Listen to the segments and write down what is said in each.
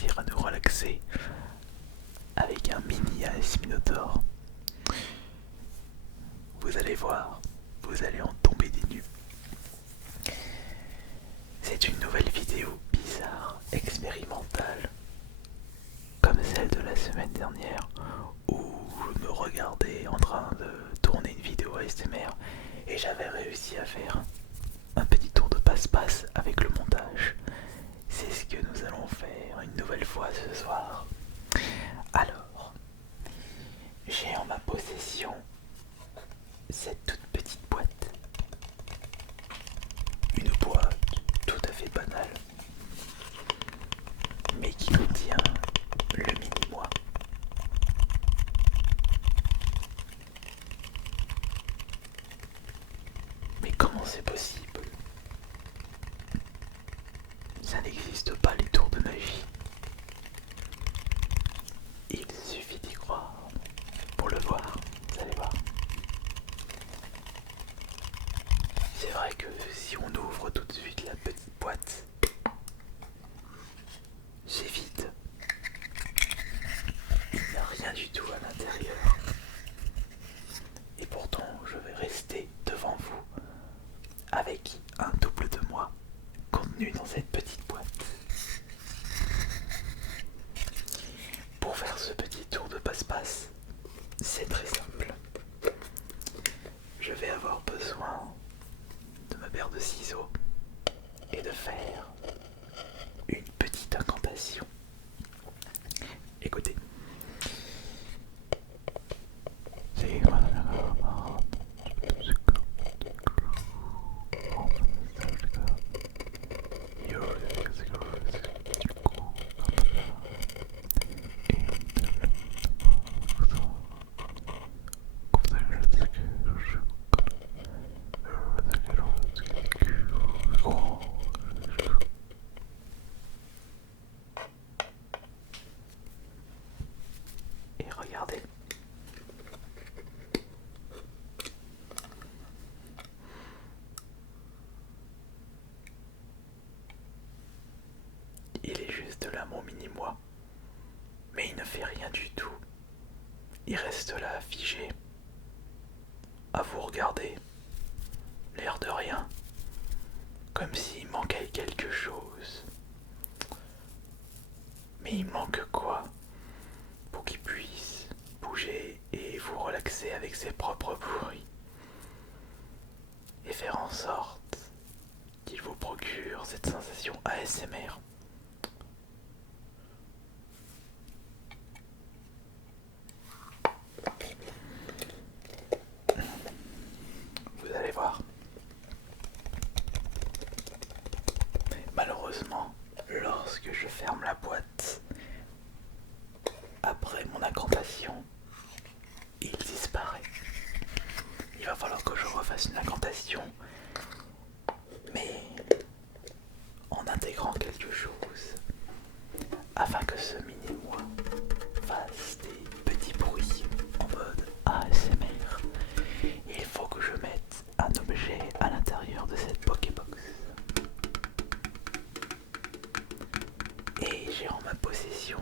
réussir à nous relaxer avec un mini AS Minotaur. Vous allez voir, vous allez en tomber des nues. C'est une nouvelle vidéo bizarre, expérimentale, comme celle de la semaine dernière, où je me regardais en train de tourner une vidéo ASMR et j'avais réussi à faire un petit tour de passe-passe avec le montage. C'est ce que nous allons faire une nouvelle fois ce soir. Alors, j'ai en ma possession cette toute petite boîte. Une boîte tout à fait banale, mais qui contient le mini-moi. Mais comment c'est possible? Ça n'existe pas les tours de magie. Il suffit d'y croire pour le voir, vous allez voir. C'est vrai que si on ouvre tout de suite la petite boîte, c'est vide. Il n'y a rien du tout à l'intérieur. Et pourtant, je vais rester devant vous avec un double de moi contenu dans cette petite boîte. Pour faire ce petit tour de passe-passe, c'est très simple. Je vais avoir besoin de ma paire de ciseaux et de faire une petite incantation. Écoutez. Et regardez. Il est juste là, mon mini-moi. Mais il ne fait rien du tout. Il reste là, figé. À vous regarder. L'air de rien. Comme s'il manquait quelque chose. Mais il manque quoi pour qu'il puisse bouger et vous relaxer avec ses propres bruits et faire en sorte qu'il vous procure cette sensation ASMR. Vous allez voir. Malheureusement, lorsque je ferme la boîte, après mon incantation, il disparaît. Il va falloir que je refasse une incantation, mais en intégrant quelque chose, afin que ce mini-moi fasse des petits bruits en mode ASMR. Il faut que je mette un objet à l'intérieur de cette Pokébox. Et j'ai en ma possession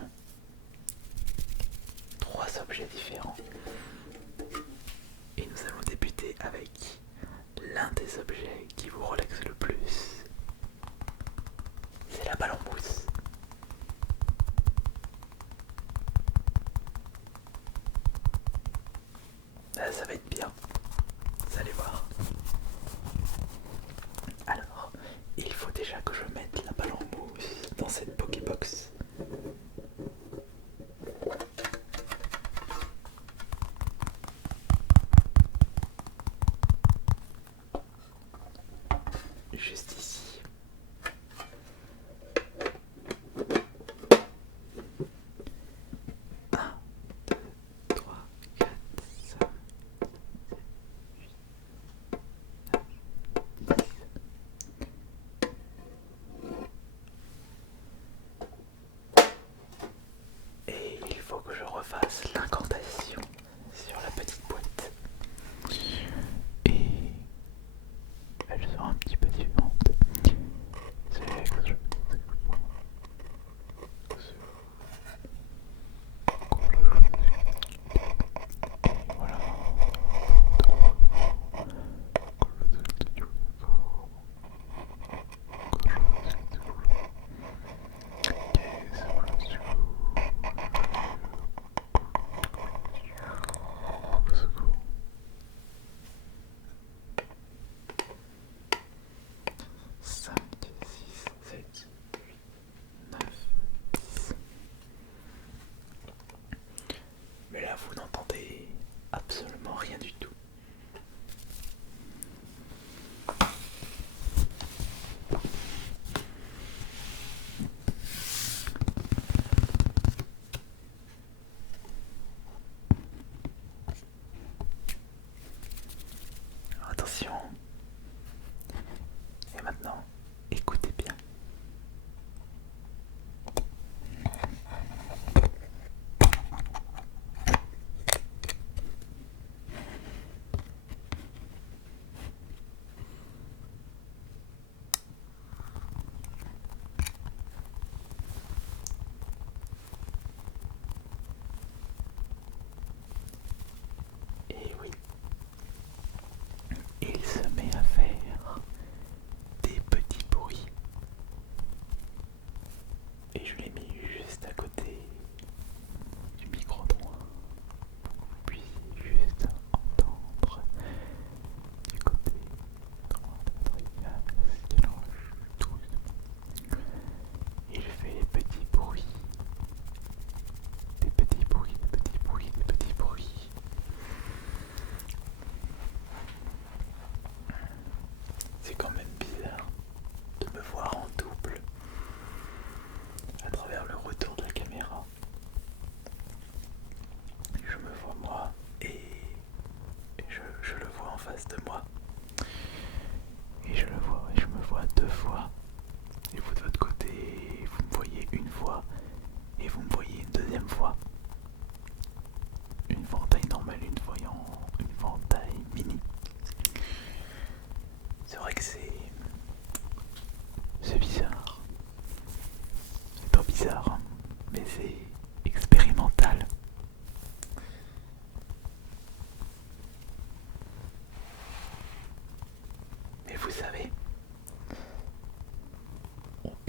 3 objets différents. Et nous allons débuter avec l'un des objets qui vous relaxe le plus.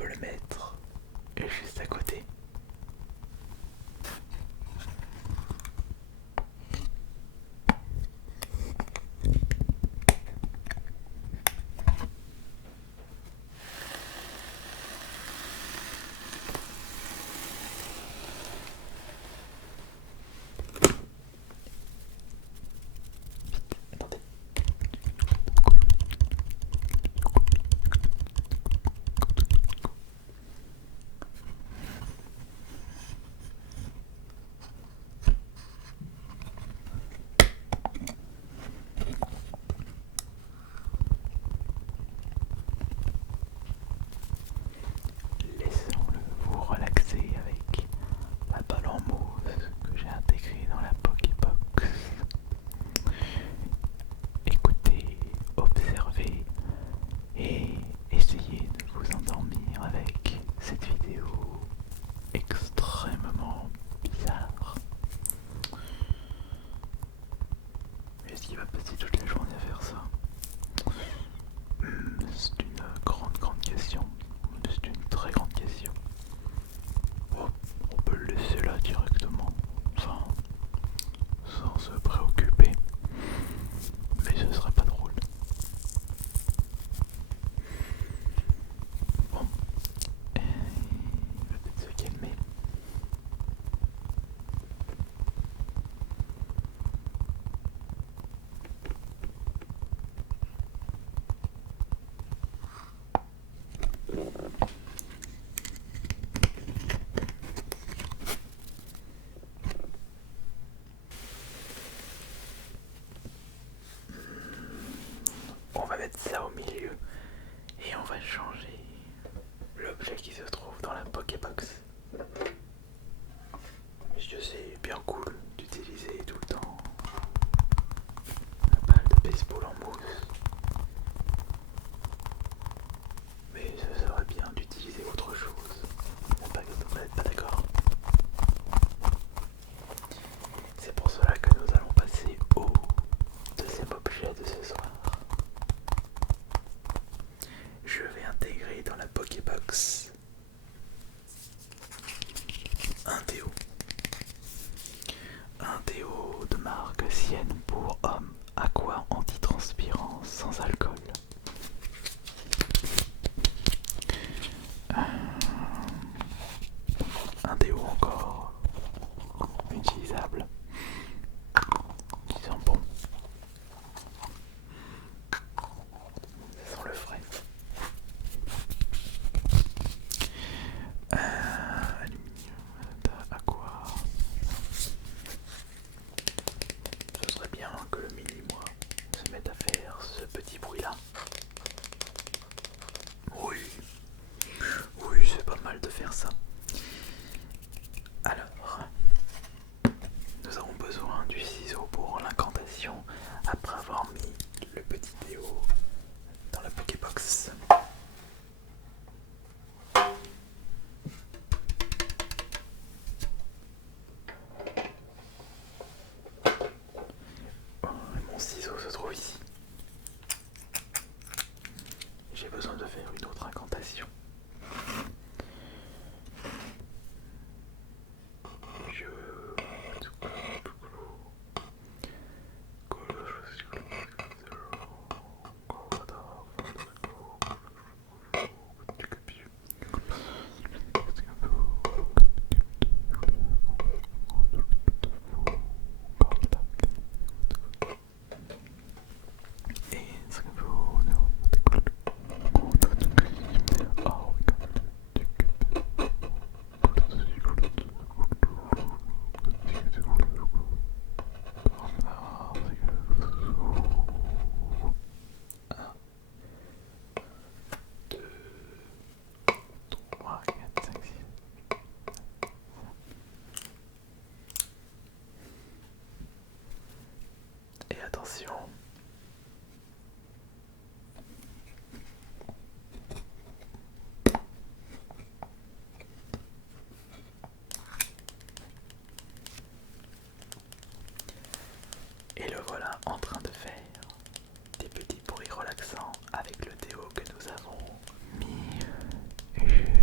peut le mettre juste à côté. Laissons-le vous relaxer avec la balle en mousse que j'ai intégrée dans la Pokébox. Écoutez, observez et essayez de vous endormir avec cette vidéo extrêmement bizarre. Est-ce qu'il va passer toute la journée à faire ça? C'est une grande question. C'est une très grande question. Bon, on peut le laisser là directement, enfin, sans se préoccuper. Mais ce serait pas drôle. Bon, il va peut-être se calmer. On va mettre ça au milieu et on va changer l'objet qui se trouve dans la Pokébox. Puisque c'est bien cool d'utiliser tout le temps la balle de baseball en mousse. Mais ce serait bien d'utiliser autre chose. Vous n'êtes pas d'accord? C'est pour cela que nous allons passer au deuxième objet de ce soir. Je vais intégrer dans la Pokébox un déo. Un déo de marque Sienne pour homme, aqua antitranspirant sans alcool. Un déo encore utilisable, qui sent bon. Ça sent le frais. À quoi? Ce serait bien que le mini-moi se mette à faire ce petit bruit-là. Oui, oui, c'est pas mal de faire ça. Alors, nous avons besoin du ciseau pour l'incantation après avoir mis le petit déo dans la Pokébox. Mon ciseau se trouve ici. J'ai besoin de faire une autre incantation. Et attention. Et le voilà en train de faire des petits bruits relaxants avec le déo que nous avons mis juste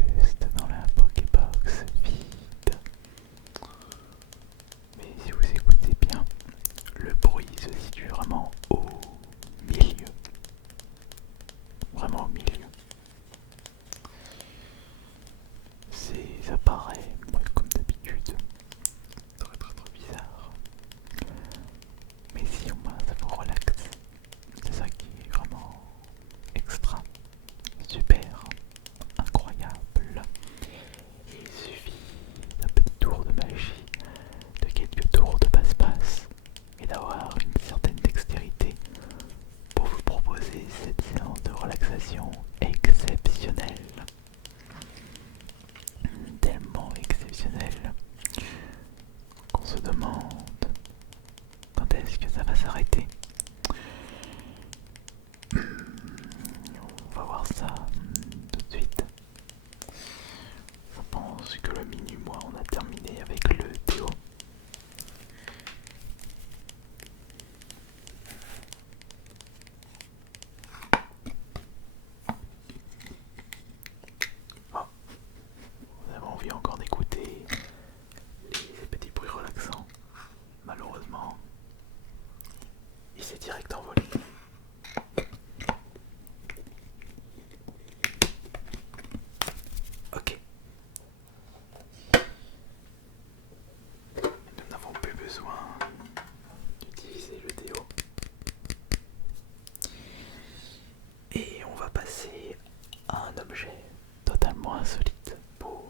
insolite pour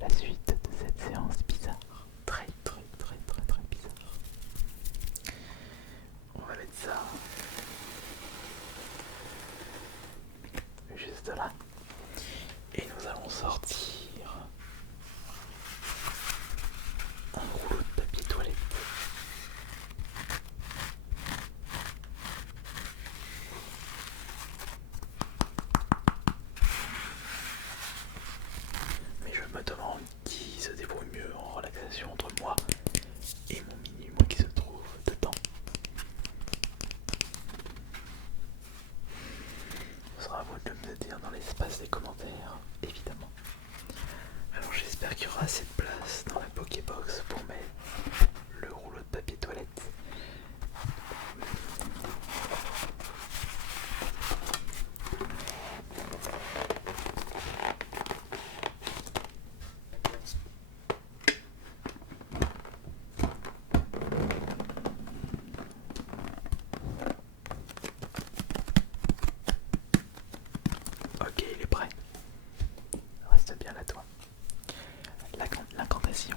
la suite de cette séance bizarre. Très bizarre. On va mettre ça juste là. Et nous allons sortir un rouleau de papier toilette. Mais je me demande qui se débrouille mieux en relaxation entre moi et mon mini-moi qui se trouve dedans. Ce sera à vous de me le dire dans l'espace des commentaires, évidemment. Alors j'espère qu'il y aura assez de place dans la Pokébox pour mettre le rouleau de papier toilette. Ok, il est prêt. Reste bien là toi. L'incantation.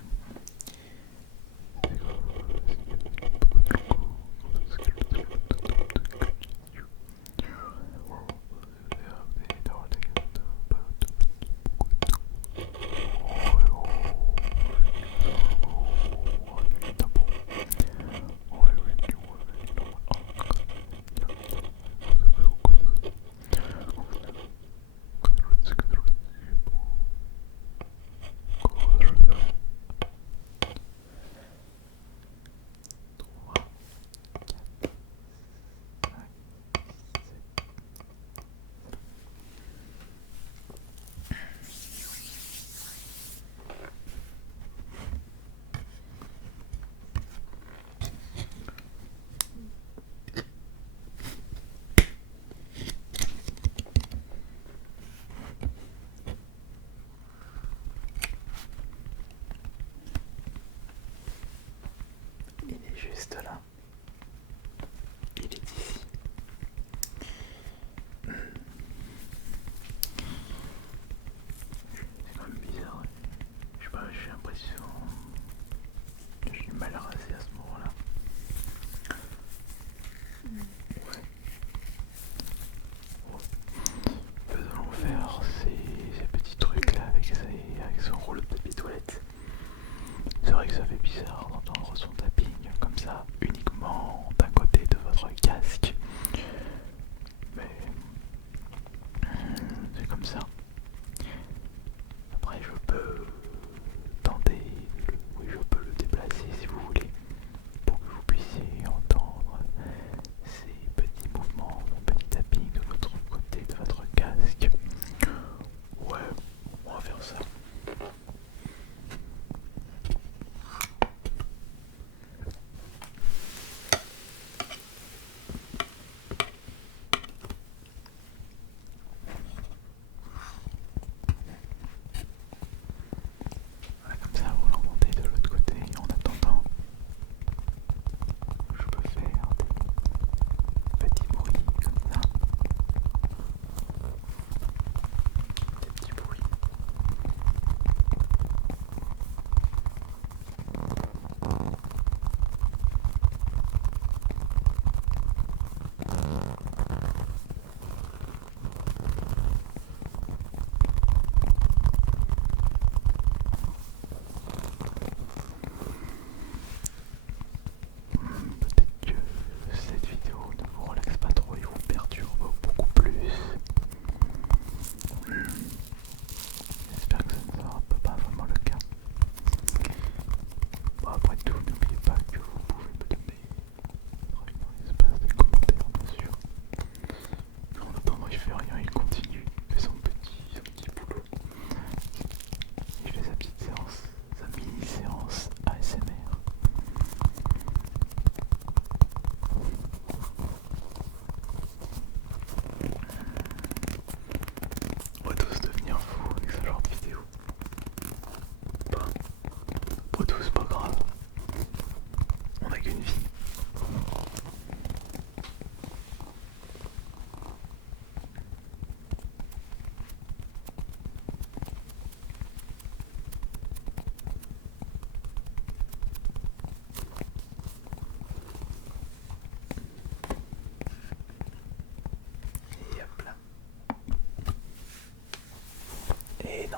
Et non.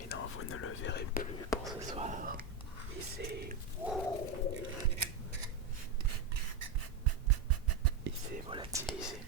Et non, vous ne le verrez plus pour ce soir. Il s'est volatilisé.